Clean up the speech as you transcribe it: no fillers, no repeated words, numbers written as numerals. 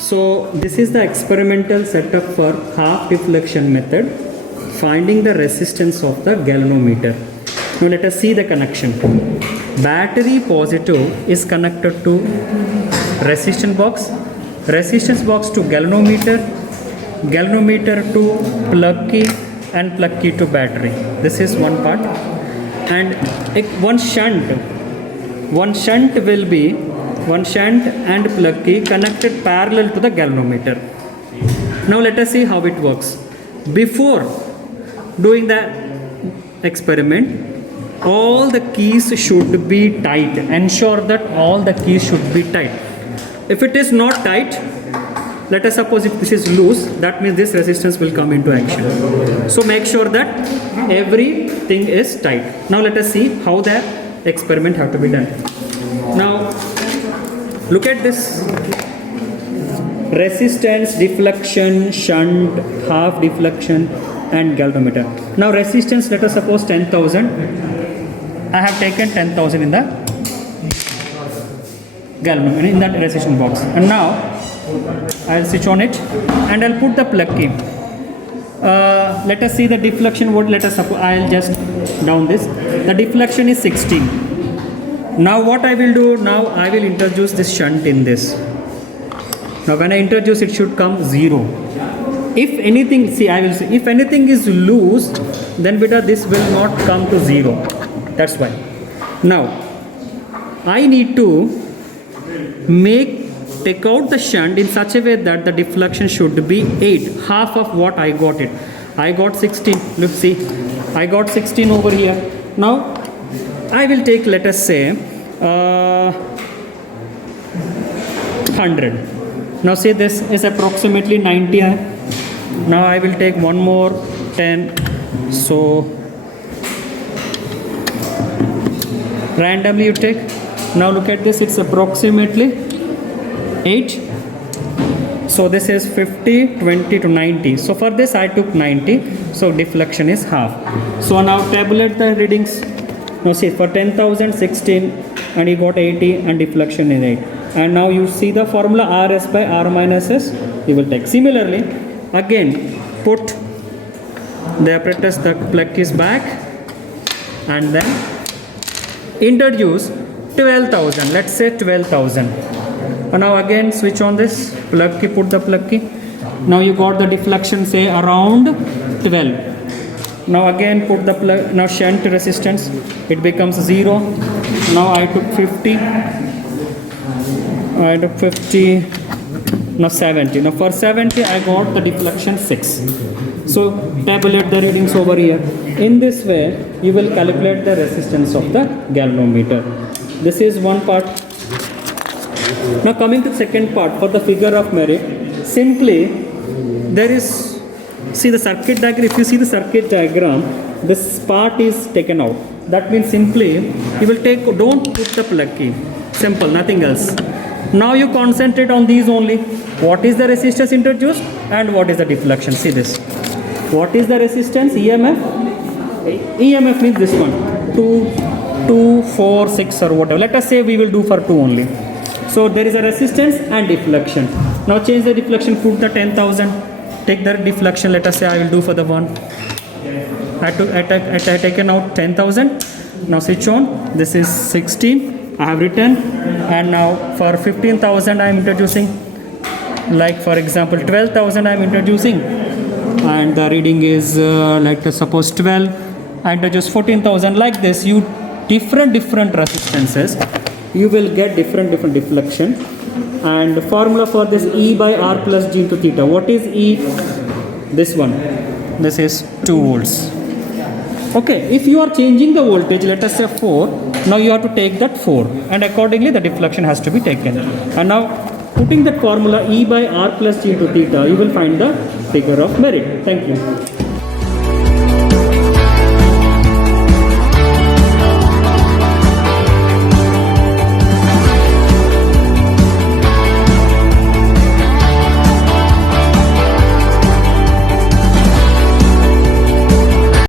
So this is the experimental setup for half deflection method, finding the resistance of the galvanometer. Now let us see the connection. Battery positive is connected to resistance box to galvanometer, galvanometer to plug key, and plug key to battery. This is one part. And one shunt and plug key connected parallel to the galvanometer. Now let us see how it works. Before doing the experiment, all the keys should be tight. Ensure that all the keys should be tight. If it is not tight, let us suppose if this is loose, that means this resistance will come into action. So make sure that everything is tight. Now let us see how the experiment have to be done. Now look at this: resistance, deflection, shunt, half deflection, and galvanometer. Now resistance, let us suppose 10,000. I have taken 10,000 in the galvanometer, in that resistance box. And now I'll switch on it and I'll put the plug key. Let us see the deflection. What? Let us suppose I'll just down this. The deflection is 16. Now what I will do? Now I will introduce this shunt in this. Now when I introduce, it should come 0. If anything, see, I will say, if anything is loose, then beta this will not come to 0. That's why. Now I need to take out the shunt in such a way that the deflection should be 8, half of what I got it. I got 16. Look, see, I got 16 over here. Now I will take, let us say, 100. Now see, this is approximately 90. Now I will take one more 10. So randomly you take. Now look at this, it's approximately 8. So this is 50, 20 to 90. So for this I took 90. So deflection is half. So now tabulate the readings. Now see, for 10,000, 16, and you got 80, and deflection is 8. And now you see the formula RS by R minus S. You will take. Similarly, again put the apparatus, the plug is back, and then introduce 12,000. Let's say 12,000. And now again switch on this plug key, put the plug key. Now you got the deflection, say around 12. Now again put the plug, now shunt resistance, it becomes 0. Now I took 50. Now 70. Now for 70 I got the deflection 6. So tabulate the readings over here. In this way you will calculate the resistance of the galvanometer. This is one part. Now coming to the second part, for the figure of merit, simply there is, see the circuit diagram. If you see the circuit diagram, this part is taken out. That means simply you will take, don't put the plug key. Simple, nothing else. Now you concentrate on these only. What is the resistance introduced and what is the deflection? See this. What is the resistance? EMF? EMF means this one. 2, 4, 6 or whatever. Let us say we will do for 2 only. So there is a resistance and deflection. Now change the deflection, put the 10,000. Take the deflection, let us say I will do for the 1. I taken out 10,000. Now switch on. This is 16. I have written. And now for 15,000 I am introducing. Like for example 12,000 I am introducing. And the reading is like suppose 12. I introduce 14,000. Like this, you different resistances. You will get different deflection. And the formula for this E by R plus G into theta. What is E? This one. This is 2 volts. Okay, if you are changing the voltage, let us say 4, now you have to take that 4, and accordingly the deflection has to be taken. And now putting that formula E by R plus G into theta, you will find the figure of merit. Thank you.